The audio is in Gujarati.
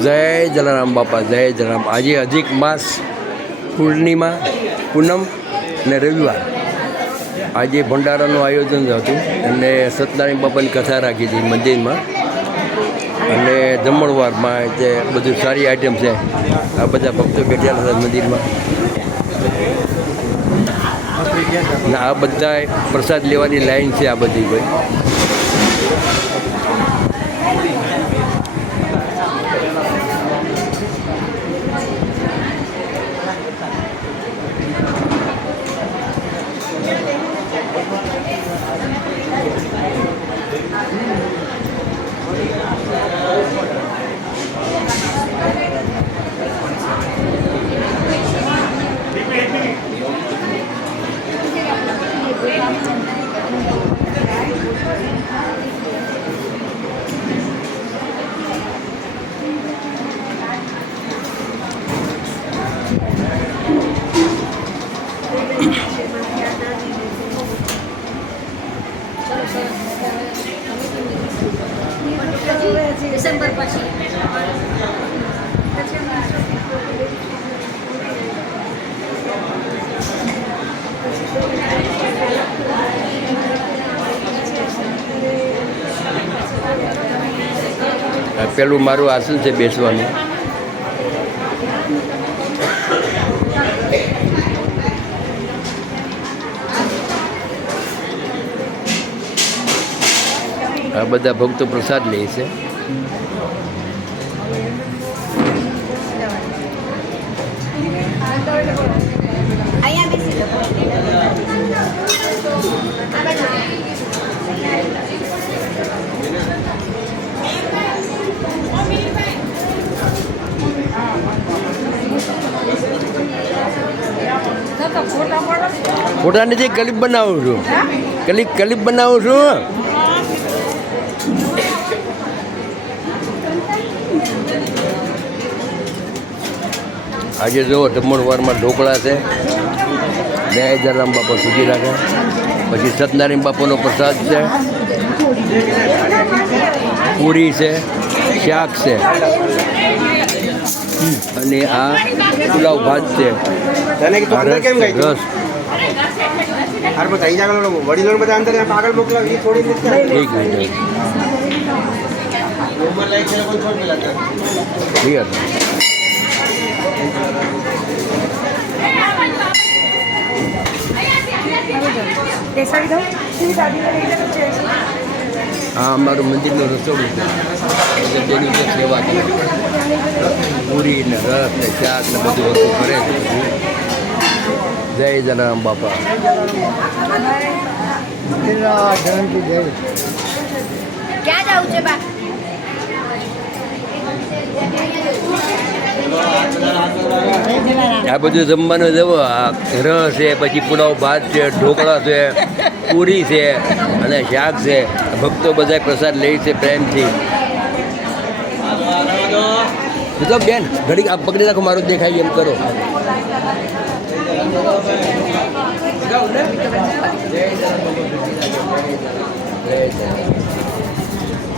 જય જલારામ બાપા, જય જલારામ. આજે અધિક માસ પૂર્ણિમા, પૂનમ અને રવિવાર. આજે ભંડારાનું આયોજન હતું અને સત્યનારાયણ બાપાની કથા રાખી હતી મંદિરમાં. અને જમણવારમાં જે બધું સારી આઈટમ છે. આ બધા ભક્તો બેઠેલા હતા મંદિરમાં. અને આ બધા પ્રસાદ લેવાની લાઈન છે આ બધી ભાઈ. ડિસેમ્બર પછી પેલું મારું આસન છે બેસવાનું. આ બધા ભક્તો પ્રસાદ લે છે. ફોટા નથી, ક્લિપ બનાવું છું. ક્લિપ બનાવું છું. આજે જો જમણવારમાં ઢોકળા છે. જય જલારામ બાપા સુધી રાખે. પછી સત્યનારાયણ બાપાનો પ્રસાદ છે, પૂરી છે, શાક છે અને આ પુલાવ ભાત છે. રસ વડીલો બધા અંદર આગળ મોકલાવી થોડી એક મિનિટ ક્લિયર. આ અમારું મંદિરનું રસોડું છે. તેની જે સેવા છે, પૂરી ને રસ ને શાક ને બધું હતું કરે છે. જય જલારામ બાપા. ક્યાં જાવું છે બા? આ બધું જમવાનું જવો. આ રસ છે, પછી પુલાવ ભાત છે, ઢોકળા છે, પૂરી છે અને શાક છે. ભક્તો બધા પ્રસાદ લે છે પ્રેમથી. તો બેન ઘડીક આ પકડી રાખો, મારું દેખાય એમ કરો. જય